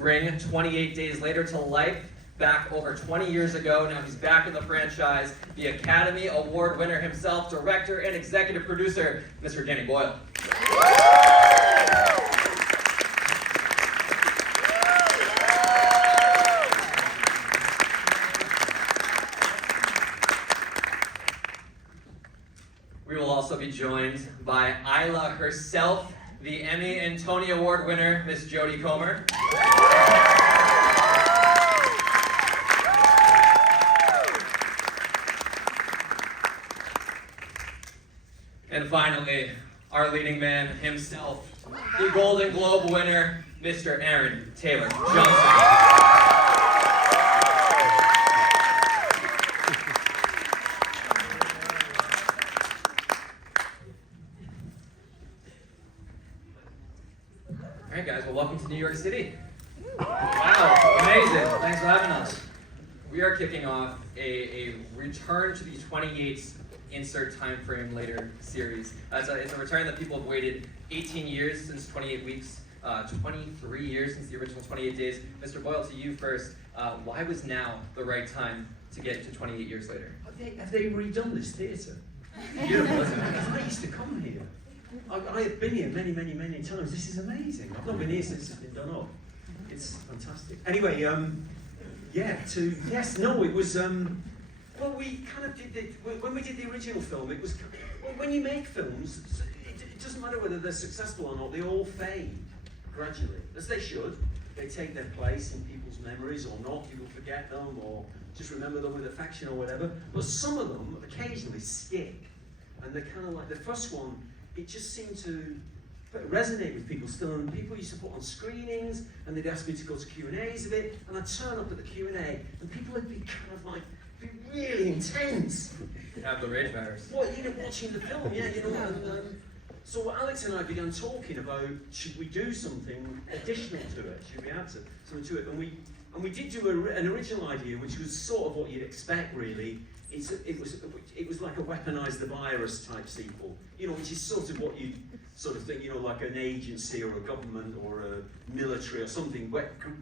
bring 28 Days Later to life. Back over 20 years ago, now he's back in the franchise. The Academy Award winner himself, director and executive producer, Mr. Danny Boyle. We will also be joined by Isla herself, the Emmy and Tony Award winner, Miss Jodie Comer. And finally, our leading man himself, the Golden Globe winner, Mr. Aaron Taylor Johnson. All right, guys, well, welcome to New York City. Wow, amazing. Thanks for having us. We are kicking off a return to the 28th insert time frame later series. It's a return that people have waited 18 years since 28 weeks, 23 years since the original 28 days. Mr. Boyle, to you first. Why was now the right time to get to 28 years later? Have they redone this theatre? Beautiful, isn't it? Because I used to come here. I have been here many times. This is amazing. I've not been here since it's been done up. It's fantastic. Anyway, it was. Well, we kind of did it when we did the original film. It was when you make films, it doesn't matter whether they're successful or not. They all fade gradually, as they should. They take their place in people's memories or not. People forget them or just remember them with affection or whatever. But some of them occasionally stick, and they're kind of like the first one. It just seemed to resonate with people still, and people used to put on screenings, and they'd ask me to go to Q&As of it, and I'd turn up at the Q&A, and people would be kind of like, be really intense. Have the rage virus. Well, watching the film, so Alex and I began talking about, should we do something additional to it? Should we add something to it? And we did do an original idea, which was sort of what you'd expect, really. It was like a weaponize the virus type sequel, which is sort of what you sort of think, like an agency or a government or a military or something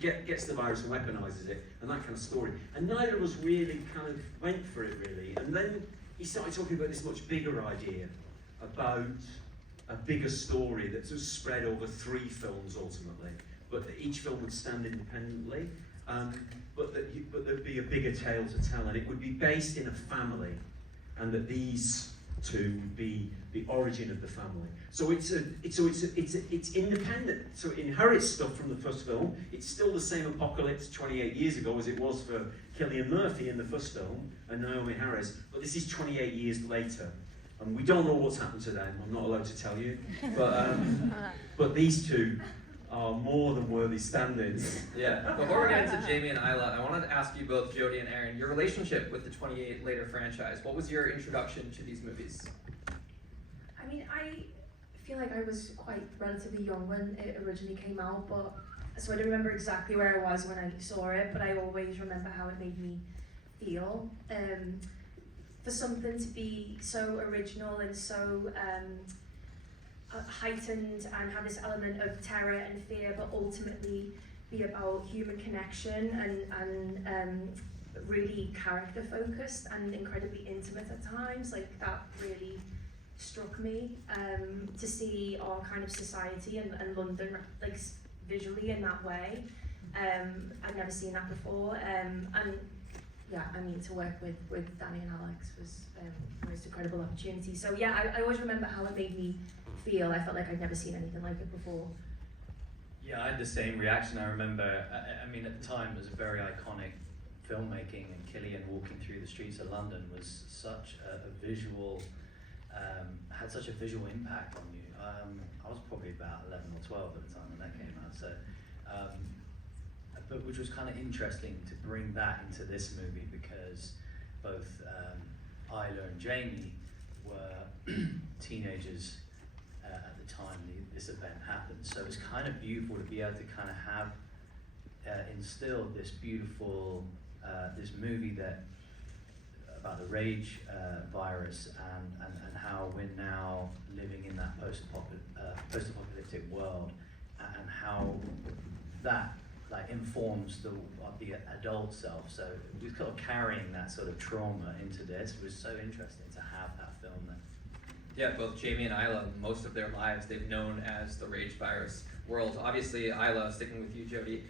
gets the virus and weaponizes it, and that kind of story. And neither of us really kind of went for it, really. And then he started talking about this much bigger idea about a bigger story that was spread over 3 films ultimately, but that each film would stand independently. But there'd be a bigger tale to tell, and it would be based in a family, and that these 2 would be the origin of the family. So it's independent. So it inherits stuff from the first film. It's still the same apocalypse 28 years ago as it was for Cillian Murphy in the first film and Naomi Harris, but this is 28 years later, and we don't know what's happened to them. I'm not allowed to tell you, but these 2 are more than worthy standards. Yeah. Before we get into Jamie and Isla, I wanted to ask you both, Jodie and Aaron, your relationship with the 28 Later franchise. What was your introduction to these movies? I mean, I feel like I was quite relatively young when it originally came out, so I don't remember exactly where I was when I saw it, but I always remember how it made me feel. For something to be so original and so heightened and have this element of terror and fear, but ultimately be about human connection and really character focused and incredibly intimate at times, like that really struck me. To see our kind of society and London like visually in that way, I've never seen that before, and yeah, I mean, to work with Danny and Alex was the most incredible opportunity. So yeah, I always remember how it made me feel. I felt like I'd never seen anything like it before. Yeah, I had the same reaction. I remember, I mean, at the time it was a very iconic filmmaking, and Cillian walking through the streets of London was such a visual, had such a visual impact on you. I was probably about 11 or 12 at the time when that came out, so, but which was kind of interesting to bring that into this movie, because both Isla and Jamie were teenagers at the time this event happened. So it's kind of beautiful to be able to kind of have instilled this beautiful, this movie that about the rage virus and how we're now living in that post-apocalyptic world, and how that like informs the adult self. So we're kind of carrying that sort of trauma into this. It was so interesting to have that film there. Yeah, both Jamie and Isla, most of their lives they've known as the Rage Virus world. Obviously, Isla, sticking with you, Jodie,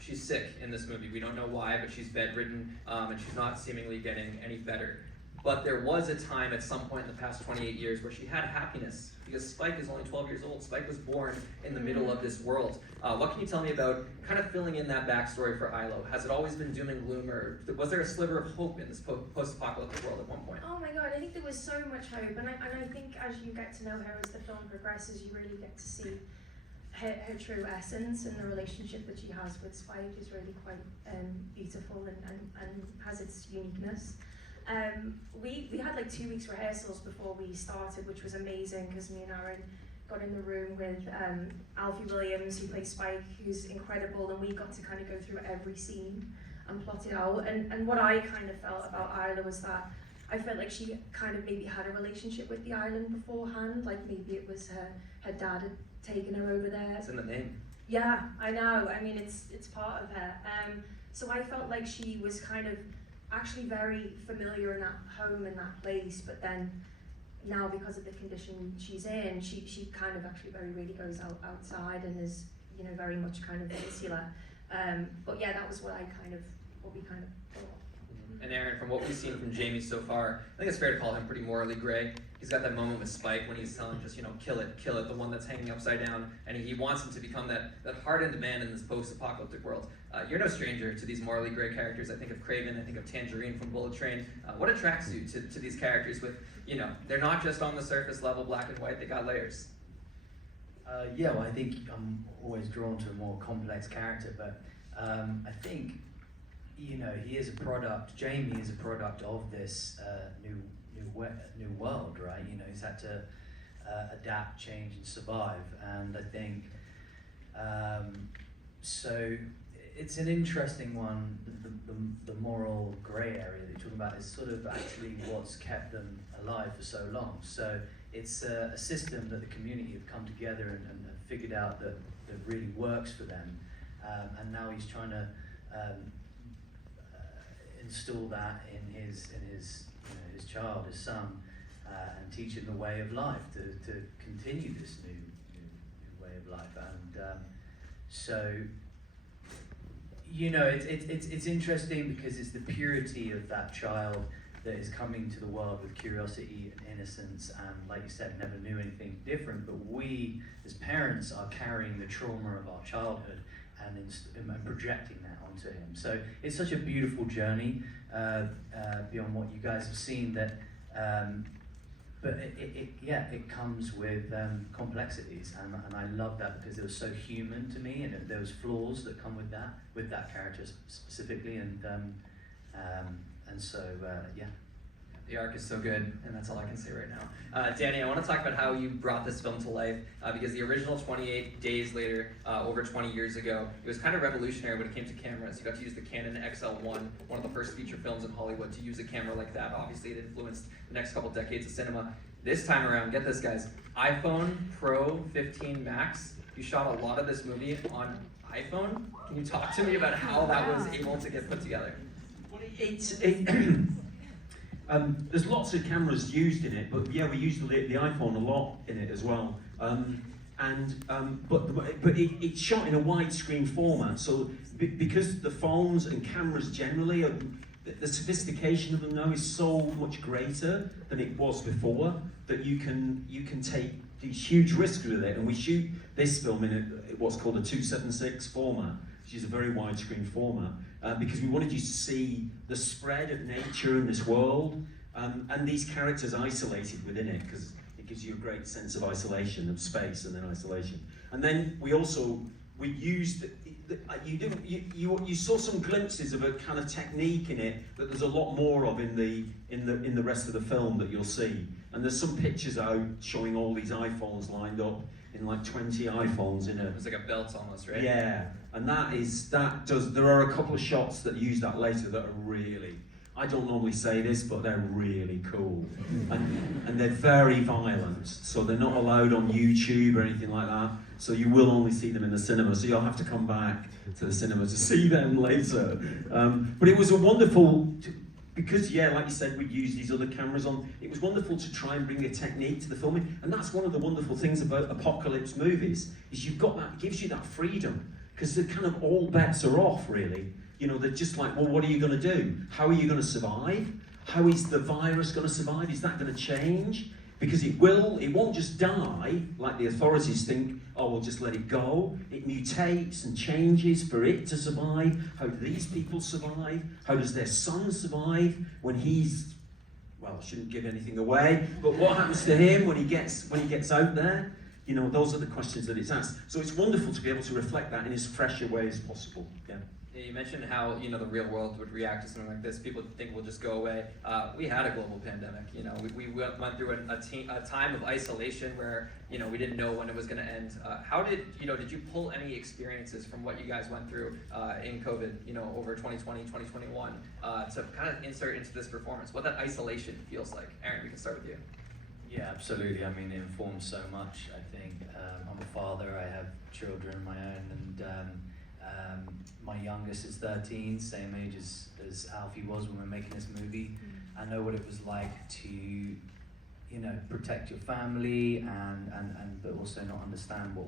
she's sick in this movie. We don't know why, but she's bedridden, and she's not seemingly getting any better. But there was a time at some point in the past 28 years where she had happiness, because Spike is only 12 years old. Spike was born in the middle of this world. What can you tell me about kind of filling in that backstory for Isla? Has it always been doom and gloom, or was there a sliver of hope in this post-apocalyptic world at one point? Oh my god, I think there was so much hope, and I think as you get to know her as the film progresses, you really get to see her true essence, and the relationship that she has with Spike is really quite beautiful and has its uniqueness. We had like 2 weeks rehearsals before we started, which was amazing because me and Aaron got in the room with Alfie Williams, who plays Spike, who's incredible, and we got to kind of go through every scene and plot it out. And what I kind of felt about Isla was that I felt like she kind of maybe had a relationship with the island beforehand, like maybe it was her dad had taken her over there. It's in the name. Yeah, I know. I mean, it's part of her. So I felt like she was kind of actually very familiar in that home, in that place, but then now because of the condition she's in, she kind of actually very rarely goes outside and is, you know, very much kind of insular. But yeah, that was what we kind of thought. And Aaron, from what we've seen from Jamie so far, I think it's fair to call him pretty morally gray. He's got that moment with Spike when he's telling him just, you know, kill it, the one that's hanging upside down, and he wants him to become that hardened man in this post-apocalyptic world. You're no stranger to these morally gray characters. I think of Craven, I think of Tangerine from Bullet Train. What attracts you to these characters with, you know, they're not just on the surface level black and white, they got layers? Yeah, well, I think I'm always drawn to a more complex character, but I think, you know, he is a product, Jamie is a product of this new world, right? You know, he's had to adapt, change, and survive, and I think, so it's an interesting one. The moral grey area that you're talking about is sort of actually what's kept them alive for so long. So it's a system that the community have come together and figured out that really works for them, and now he's trying to install that in his you know, his child, his son, and teach him the way of life to continue this new way of life. And so, you know, it's interesting because it's the purity of that child that is coming to the world with curiosity and innocence, and like you said, never knew anything different. But we, as parents, are carrying the trauma of our childhood and projecting that onto him. So it's such a beautiful journey beyond what you guys have seen. That, but it comes with complexities, and I love that because it was so human to me, and there was flaws that come with that character specifically, and so yeah. The arc is so good, and that's all I can say right now. Danny, I want to talk about how you brought this film to life, because the original 28 Days Later, over 20 years ago, it was kind of revolutionary when it came to cameras. You got to use the Canon XL1, one of the first feature films in Hollywood to use a camera like that. Obviously, it influenced the next couple decades of cinema. This time around, get this, guys, iPhone Pro 15 Max. You shot a lot of this movie on iPhone. Can you talk to me about how that was able to get put together? There's lots of cameras used in it, but yeah, we use the iPhone a lot in it as well. But it's shot in a widescreen format, so because the phones and cameras generally are, the sophistication of them now is so much greater than it was before, that you can take these huge risks with it. And we shoot this film in what's called a 276 format, which is a very widescreen format, because we wanted you to see the spread of nature in this world, and these characters isolated within it, because it gives you a great sense of isolation, of space and then isolation. And then we used you saw some glimpses of a kind of technique in it that there's a lot more of in the rest of the film that you'll see. And there's some pictures out showing all these iPhones lined up in like 20 iPhones in a. It's like a belt almost, right? Yeah, and there are a couple of shots that use that later that are really, I don't normally say this, but they're really cool. And they're very violent, so they're not allowed on YouTube or anything like that. So you will only see them in the cinema, so you'll have to come back to the cinema to see them later. But it was a wonderful, because yeah, like you said, we'd use these other cameras on, it was wonderful to try and bring a technique to the filming. And that's one of the wonderful things about apocalypse movies, is you've got that, it gives you that freedom, because they're kind of all bets are off, really. You know, they're just like, well, what are you going to do? How are you going to survive? How is the virus going to survive? Is that going to change? Because it won't just die, like the authorities think, oh, we'll just let it go. It mutates and changes for it to survive. How do these people survive? How does their son survive when he's, well, I shouldn't give anything away, but what happens to him when he gets out there? You know, those are the questions that it's asked. So it's wonderful to be able to reflect that in as fresh a way as possible. Yeah. You mentioned how, you know, the real world would react to something like this. People think we'll just go away. We had a global pandemic. You know, we went through a time of isolation where, you know, we didn't know when it was going to end. How did you pull any experiences from what you guys went through in COVID, you know, over 2020, 2021, to kind of insert into this performance? What that isolation feels like. Aaron, we can start with you. Yeah, absolutely. I mean, it informs so much, I think. I'm a father, I have children of my own, and my youngest is 13, same age as Alfie was when we were making this movie. I know what it was like to, you know, protect your family and but also not understand what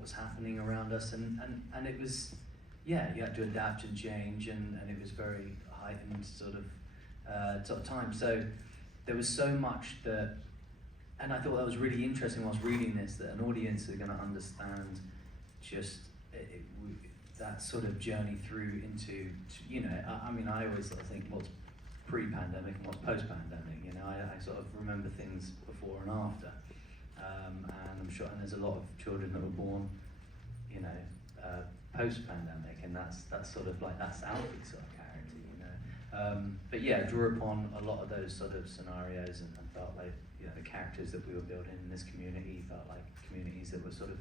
was happening around us, and it was, yeah, you had to adapt and change, and it was very heightened sort of time. So there was so much that, and I thought that was really interesting whilst reading this, that an audience are going to understand just that sort of journey through into, you know, I mean, I always sort of think what's pre-pandemic and what's post-pandemic, you know, I sort of remember things before and after, and I'm sure, and there's a lot of children that were born, you know, post-pandemic, and that's sort of like, that's Alfie's sort of character, you know, but yeah, drew upon a lot of those sort of scenarios, and felt like, you know, the characters that we were building in this community felt like communities that were sort of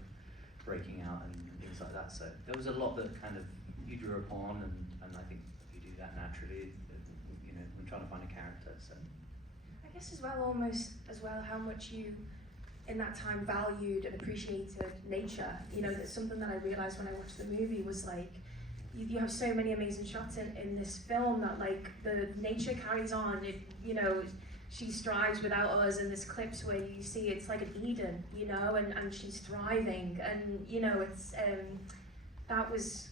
breaking out and things like that. So there was a lot that kind of you drew upon, and I think you do that naturally, you know, when trying to find a character. So I guess almost as well how much you in that time valued and appreciated nature. You know, that's something that I realised when I watched the movie was like, you have so many amazing shots in this film that like the nature carries on. You know, she strives without us, and there's clips where you see it's like an Eden, you know, and she's thriving, and you know, it's that was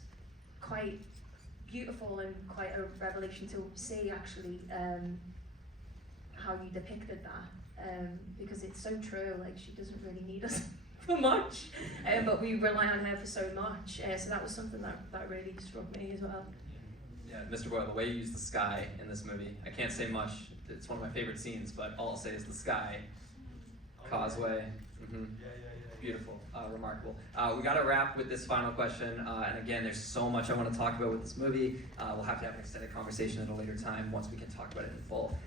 quite beautiful and quite a revelation to see actually, how you depicted that, because it's so true. Like, she doesn't really need us for much, but we rely on her for so much, so that was something that really struck me as well. Yeah, Mr. Boyle, the way you use the sky in this movie, I can't say much. It's one of my favorite scenes, but all I'll say is the sky, causeway. Beautiful, remarkable. We got to wrap with this final question, and again, there's so much I want to talk about with this movie. We'll have to have an extended conversation at a later time once we can talk about it in full.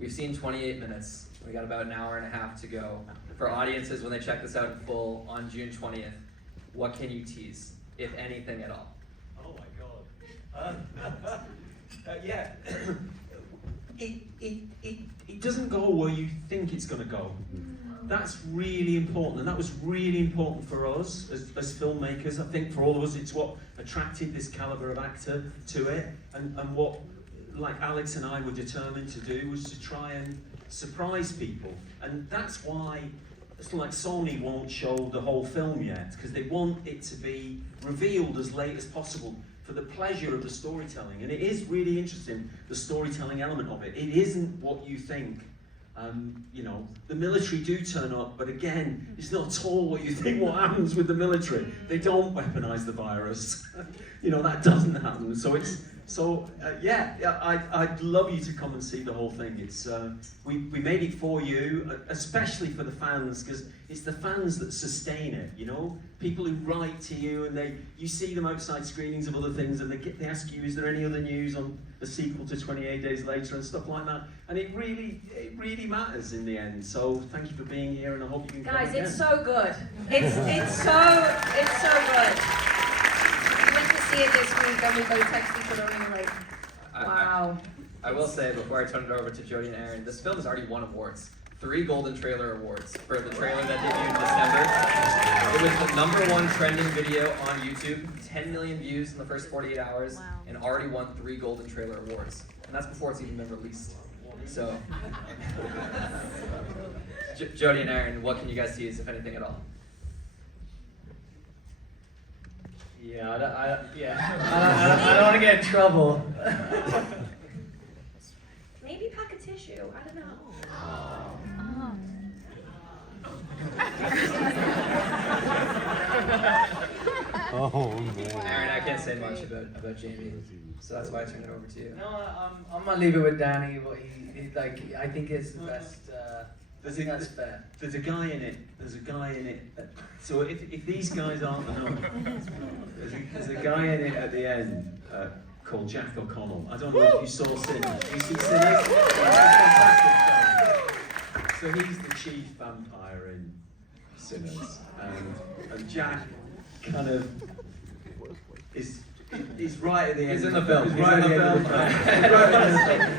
We've seen 28 minutes. We got about an hour and a half to go. For audiences, when they check this out in full on June 20th, what can you tease, if anything at all? Oh my God. Yeah. It doesn't go where you think it's going to go. That's really important, and that was really important for us as filmmakers. I think for all of us, it's what attracted this caliber of actor to it, and what, like Alex and I were determined to do, was to try and surprise people. And that's why, it's like Sony won't show the whole film yet, because they want it to be revealed as late as possible for the pleasure of the storytelling. And it is really interesting, the storytelling element of it. It isn't what you think. You know, the military do turn up, but again, it's not at all what you think what happens with the military. They don't weaponize the virus. You know, that doesn't happen. So I'd love you to come and see the whole thing. It's we made it for you, especially for the fans, because it's the fans that sustain it. You know, people who write to you, and you see them outside screenings of other things, and they ask you, is there any other news on the sequel to 28 Days Later and stuff like that, and it really matters in the end. So thank you for being here, and I hope you can come Guys, again. it's so good. It's so good. We went to see it this week, and we both texted each other and we were like, wow. I will say before I turn it over to Jodie and Aaron, this film has already won awards. 3 Golden Trailer Awards for the trailer that debuted in December. It was the #1 trending video on YouTube, 10 million views in the first 48 hours, and already won 3 Golden Trailer Awards. And that's before it's even been released. So, Jodie and Aaron, what can you guys tease, if anything at all? Yeah, I don't want to get in trouble. Maybe pack a tissue, I don't know. Oh man. Aaron, I can't say much about Jamie, so that's why I turned it over to you. No, I'm gonna leave it with Danny. What he like, I think it's the best. I think that's fair. There's a guy in it. There's a guy in it. So if these guys aren't enough, there's a guy in it at the end called Jack O'Connell. I don't know if you saw Sinners. You see Sinners? It's a fantastic film. So he's the chief vampire in Sinners, and Jack kind of is right at the end. He's in the film. He's right He's in at the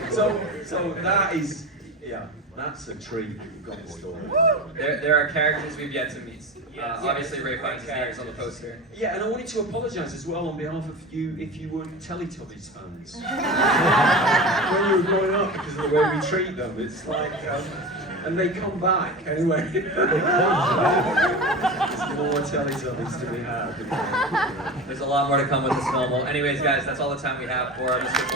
the film. So that is, yeah, that's a treat. You've got the story. There are characters we've yet to meet. Obviously, Ray finds his names on the poster. Yeah, and I wanted to apologise as well on behalf of you if you weren't Teletubbies fans. When you were growing up, because of the way we treat them, it's like, and they come back anyway. There's more Teletubbies to be had. There's a lot more to come with this film. Well, anyways, guys, that's all the time we have for our Mr.